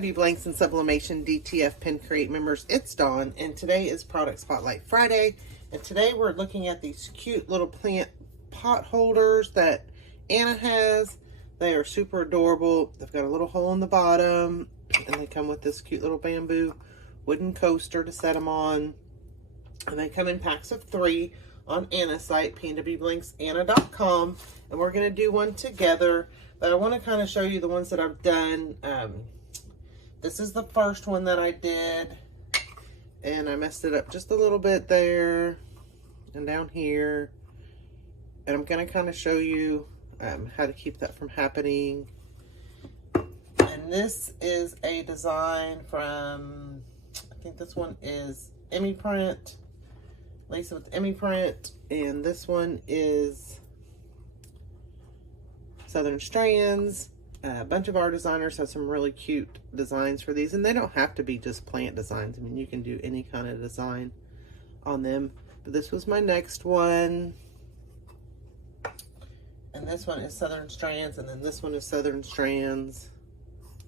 PW Blanks and Sublimation DTF Pin Create members, it's Dawn, and today is Product Spotlight Friday, and today we're looking at these cute little plant pot holders that Anna has. They are super adorable. They've got a little hole in the bottom, and they come with this cute little bamboo wooden coaster to set them on, and they come in packs of 3 on Anna's site, pwblanksanna.com, and we're going to do one together. But I want to kind of show you the ones that I've done. This is the first one that I did, and I messed it up just a little bit there and down here. And I'm going to kind of show you how to keep that from happening. And this is a design from, I think this one is Emmy Print, Laced with Emmy Print, and this one is Southern Strands. A bunch of our designers have some really cute designs for these, and they don't have to be just plant designs. I mean, you can do any kind of design on them. But this was my next one, and this one is Southern Strands, and then this one is Southern Strands.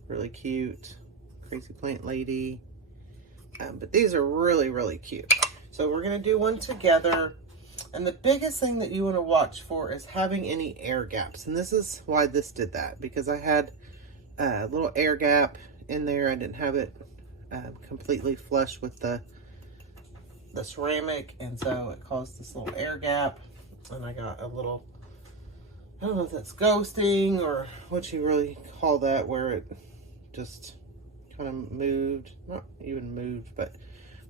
Really cute, crazy plant lady. But these are really, really cute. So we're gonna do one together. And the biggest thing that you want to watch for is having any air gaps. And this is why this did that, because I had a little air gap in there. I didn't have it completely flush with the ceramic, and so it caused this little air gap. And I got a little, I don't know if that's ghosting or what you really call that, where it just kind of moved, not even moved, but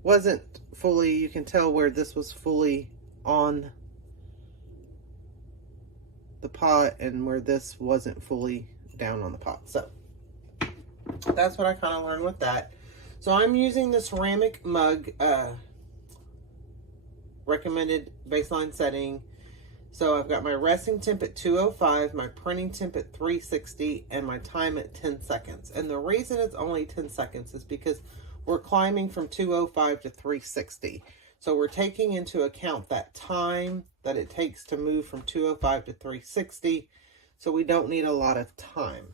wasn't fully, you can tell where this was fully on the pot and where this wasn't fully down on the pot. So that's what I kind of learned with that. So I'm using the ceramic mug recommended baseline setting. So I've got my resting temp at 205, my printing temp at 360, and my time at 10 seconds. And the reason it's only 10 seconds is because we're climbing from 205 to 360. So we're taking into account that time that it takes to move from 205 to 360. So we don't need a lot of time.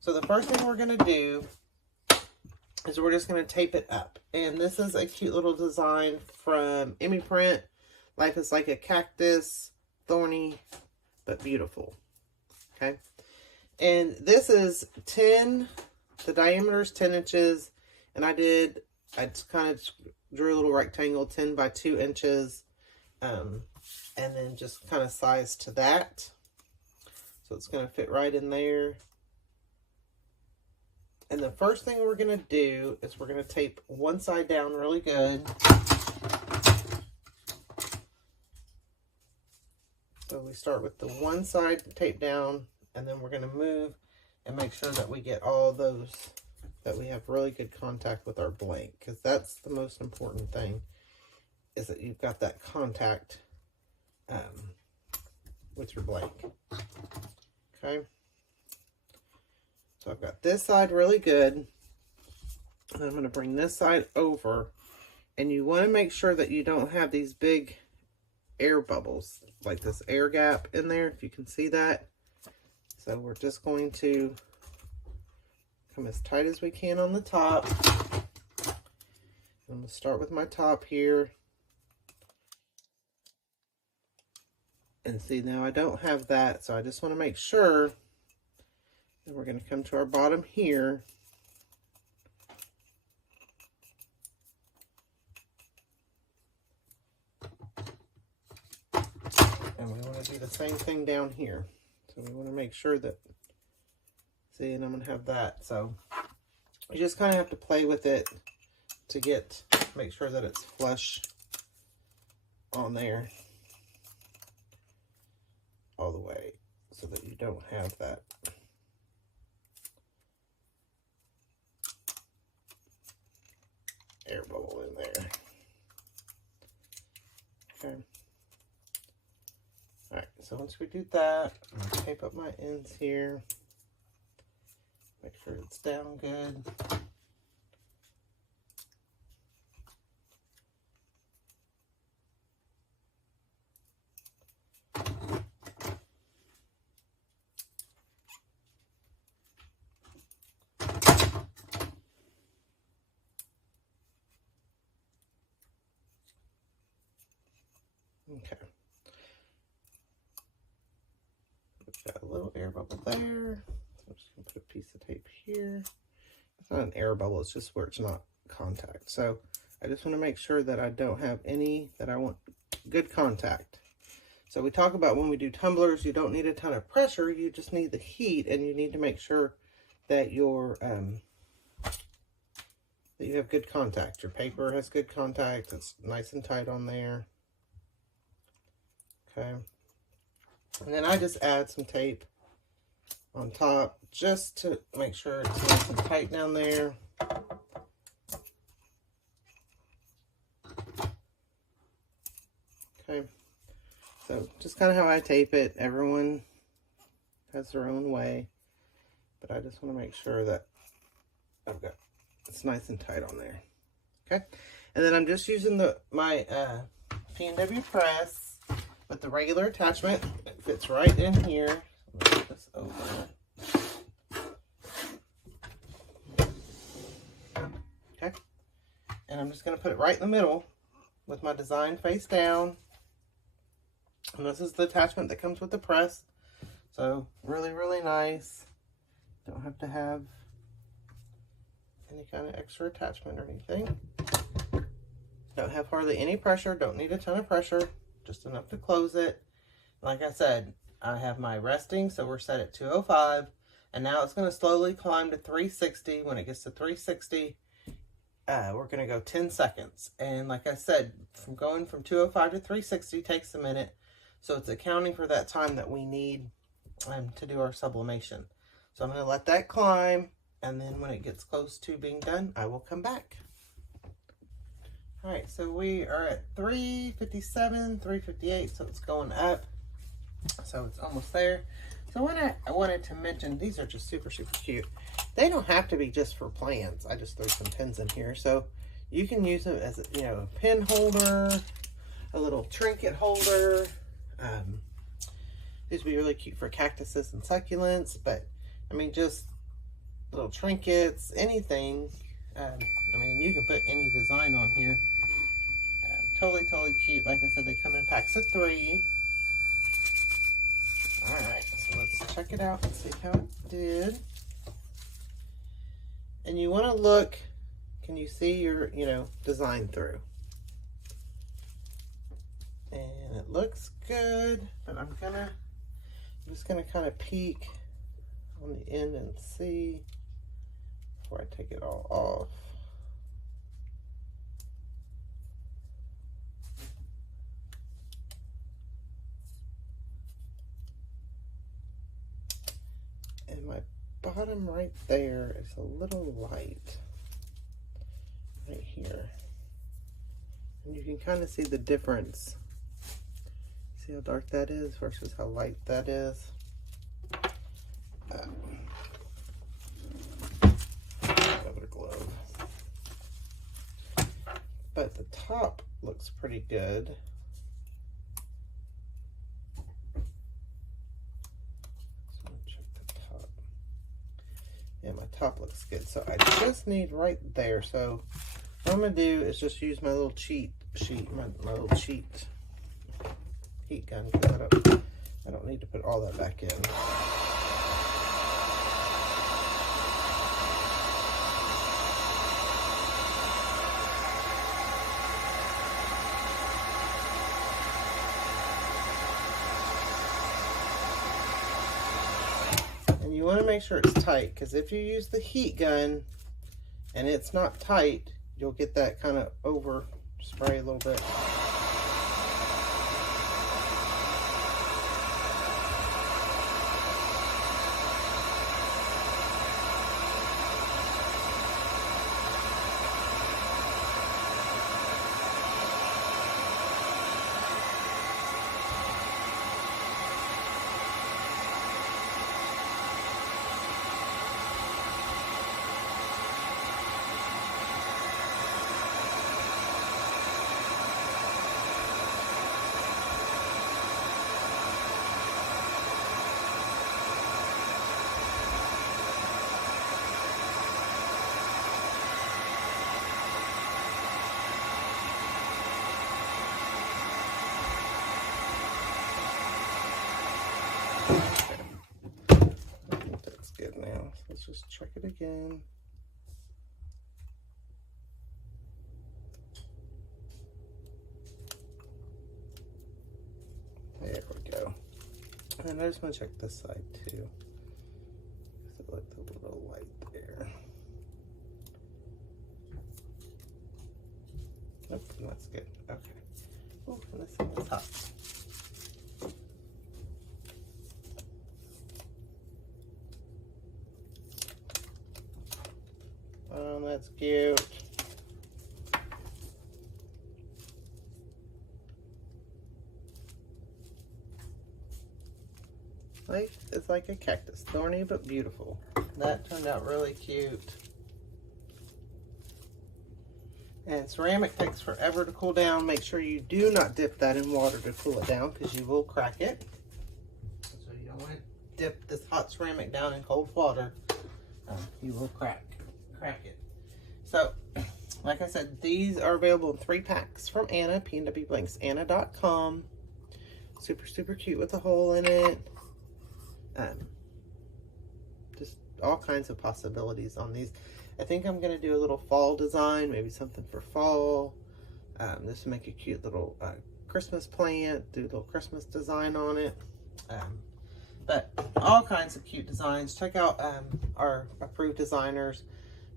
So the first thing we're going to do is we're just going to tape it up. And this is a cute little design from Emmy Print. Life is like a cactus, thorny, but beautiful. Okay. And this is 10, the diameter is 10 inches. And I just kind of drew a little rectangle, 10 by 2 inches, and then just kind of size to that. So it's going to fit right in there. And the first thing we're going to do is we're going to tape one side down really good. So we start with the one side tape down, and then we're going to move and make sure that we get all those, that we have really good contact with our blank, because that's the most important thing, is that you've got that contact with your blank. Okay, so I've got this side really good, and I'm going to bring this side over, and you want to make sure that you don't have these big air bubbles, like this air gap in there, if you can see that. So we're just going to come as tight as we can on the top. I'm going to start with my top here. And see, now I don't have that, so I just want to make sure that we're going to come to our bottom here. And we want to do the same thing down here. So we want to make sure that, see, and I'm going to have that. So you just kind of have to play with it to make sure that it's flush on there all the way, so that you don't have that air bubble in there. Okay. All right, so once we do that, I'm going to tape up my ends here. Make sure it's down good. Okay. We've got a little air bubble there. So I'm just going to put a piece of tape here. It's not an air bubble, it's just where it's not contact. So I just want to make sure that I don't have any, that I want good contact. So we talk about when we do tumblers, you don't need a ton of pressure, you just need the heat, and you need to make sure that your that you have good contact. Your paper has good contact, it's nice and tight on there. Okay. And then I just add some tape on top just to make sure it's nice and tight down there. Okay. So just kind of how I tape it. Everyone has their own way, but I just want to make sure that I've got it's nice and tight on there. Okay, and then I'm just using my P&W press with the regular attachment. It fits right in here. Let me put this over. Okay, and I'm just going to put it right in the middle with my design face down. And this is the attachment that comes with the press. So really, really nice. Don't have to have any kind of extra attachment or anything. Don't have hardly any pressure. Don't need a ton of pressure. Just enough to close it. Like I said, I have my resting, so we're set at 205. And now it's going to slowly climb to 360. When it gets to 360, we're going to go 10 seconds. And like I said, from going from 205 to 360 takes a minute. So it's accounting for that time that we need to do our sublimation. So I'm going to let that climb, and then when it gets close to being done, I will come back. All right, so we are at 357, 358, so it's going up. So it's almost there. So what I wanted to mention, these are just super, super cute. They don't have to be just for plants. I just threw some pins in here. So you can use them as, you know, a pin holder, a little trinket holder. These would be really cute for cactuses and succulents, but I mean, just little trinkets, anything. I mean, you can put any design on here. Totally, totally cute. Like I said, they come in packs of 3. All right, so let's check it out and see how it did. And you want to look, can you see your, you know, design through? And it looks good, but I'm just gonna kind of peek on the end and see before I take it all off. And my bottom right there is a little light right here. And you can kind of see the difference. See how dark that is versus how light that is. Another glove. But the top looks pretty good. So check the top. Yeah, my top looks good. So I just need right there. So what I'm gonna do is just use my little cheat sheet, my little cheat heat gun, because I don't need to put all that back in. And you want to make sure it's tight, because if you use the heat gun and it's not tight, you'll get that kind of over spray a little bit. I think that's good now. Let's just check it again. There we go. And I just want to check this side too. So like the little light there. Nope, that's good. Okay. Oh, this thing is hot. That's cute. Life is like a cactus, thorny but beautiful. That turned out really cute. And ceramic takes forever to cool down. Make sure you do not dip that in water to cool it down because you will crack it. So you don't want to dip this hot ceramic down in cold water. You will crack it. So, like I said, these are available in 3 packs from Anna, pnwblanksanna.com. Super, super cute with a hole in it. Just all kinds of possibilities on these. I think I'm going to do a little fall design, maybe something for fall. Just to make a cute little Christmas plant, do a little Christmas design on it. But all kinds of cute designs. Check out our approved designers.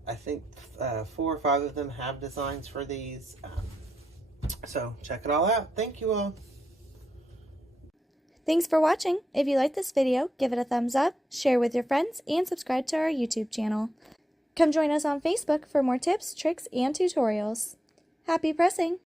I think 4 or 5 of them have designs for these. So check it all out. Thank you all. Thanks for watching. If you like this video, give it a thumbs up, share with your friends, and subscribe to our YouTube channel. Come join us on Facebook for more tips, tricks, and tutorials. Happy pressing!